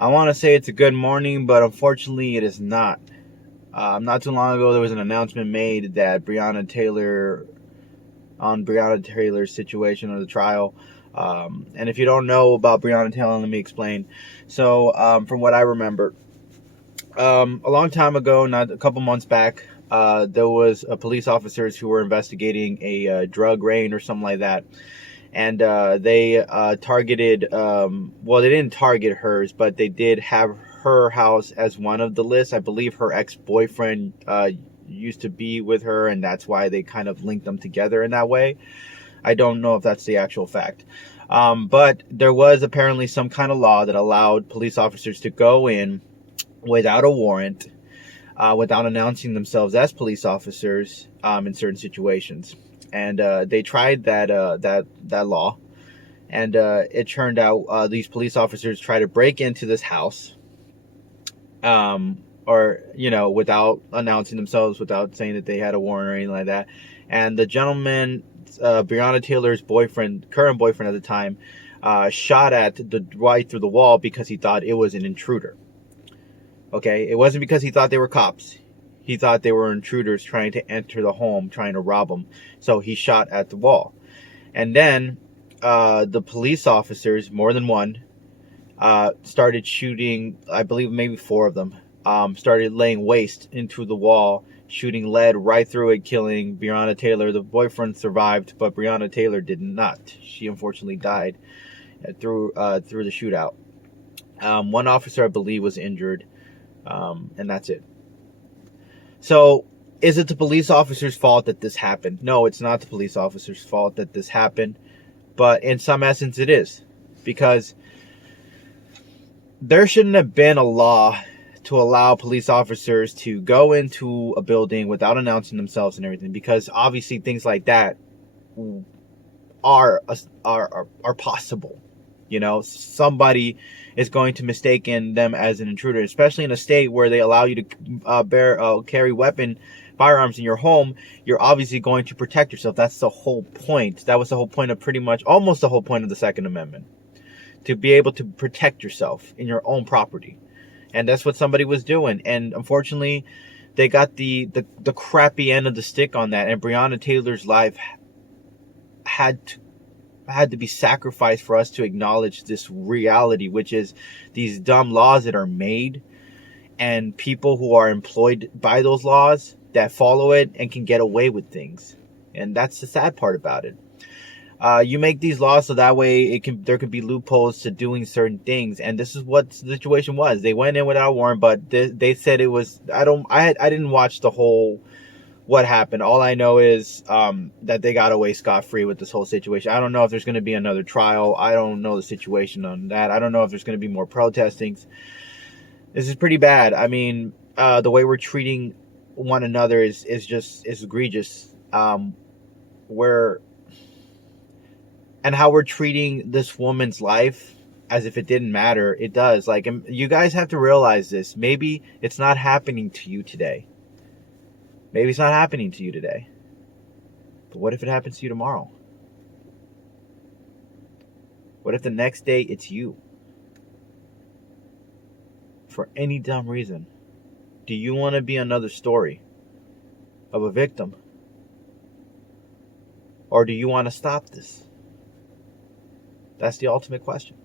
I want to say it's a good morning, but unfortunately it is not. Not too long ago, there was an announcement made that Breonna Taylor's situation or the trial. And if you don't know about Breonna Taylor, let me explain. So, from what I remember, a long time ago, not a couple months back, there was police officers who were investigating a drug raid or something like that. And they targeted, well, they didn't target hers, but they did have her house as one of the lists. I believe her ex-boyfriend used to be with her, and that's why they kind of linked them together in that way. I don't know if that's the actual fact. But there was apparently some kind of law that allowed police officers to go in without a warrant, without announcing themselves as police officers in certain situations. And they tried that law, and it turned out these police officers tried to break into this house, or without announcing themselves, without saying that they had a warrant or anything like that. And the gentleman, Breonna Taylor's current boyfriend at the time, shot at the right through the wall because he thought it was an intruder. Okay, it wasn't because he thought they were cops. He thought they were intruders trying to enter the home, trying to rob him. So he shot at the wall. And then the police officers, more than one, started shooting, I believe maybe 4 of them, started laying waste into the wall, shooting lead right through it, killing Breonna Taylor. The boyfriend survived, but Breonna Taylor did not. She unfortunately died through the shootout. One officer, I believe, was injured, and that's it. So, is it the police officer's fault that this happened? No, it's not the police officer's fault that this happened. But in some essence, it is. Because there shouldn't have been a law to allow police officers to go into a building without announcing themselves and everything. Because obviously things like that are possible. Somebody is going to mistaken them as an intruder, especially in a state where they allow you to carry firearms in your home. You're obviously going to protect yourself. That's the whole point. That was the whole point of almost the whole point of the Second Amendment, to be able to protect yourself in your own property. And that's what somebody was doing. And unfortunately, they got the crappy end of the stick on that. And Breonna Taylor's life had to be sacrificed for us to acknowledge this reality, which is these dumb laws that are made, and people who are employed by those laws that follow it and can get away with things. And that's the sad part about it. You make these laws so that way there could be loopholes to doing certain things, and this is what the situation was. They went in without a warrant, but they said it was. I didn't watch the whole what happened. All I know is that they got away scot-free with this whole situation. I don't know if there's going to be another trial. I don't know the situation on that. I don't know if there's going to be more protestings. This is pretty bad. I mean, the way we're treating one another is egregious. And how we're treating this woman's life as if it didn't matter. It does. Like, you guys have to realize this. Maybe it's not happening to you today. Maybe it's not happening to you today. But what if it happens to you tomorrow? What if the next day it's you? For any dumb reason. Do you want to be another story of a victim? Or do you want to stop this? That's the ultimate question.